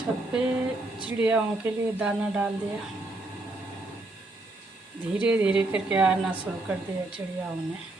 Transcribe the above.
छत पे चिड़ियाओं के लिए दाना डाल दिया। धीरे धीरे करके आना शुरू कर दिया चिड़ियाओं ने।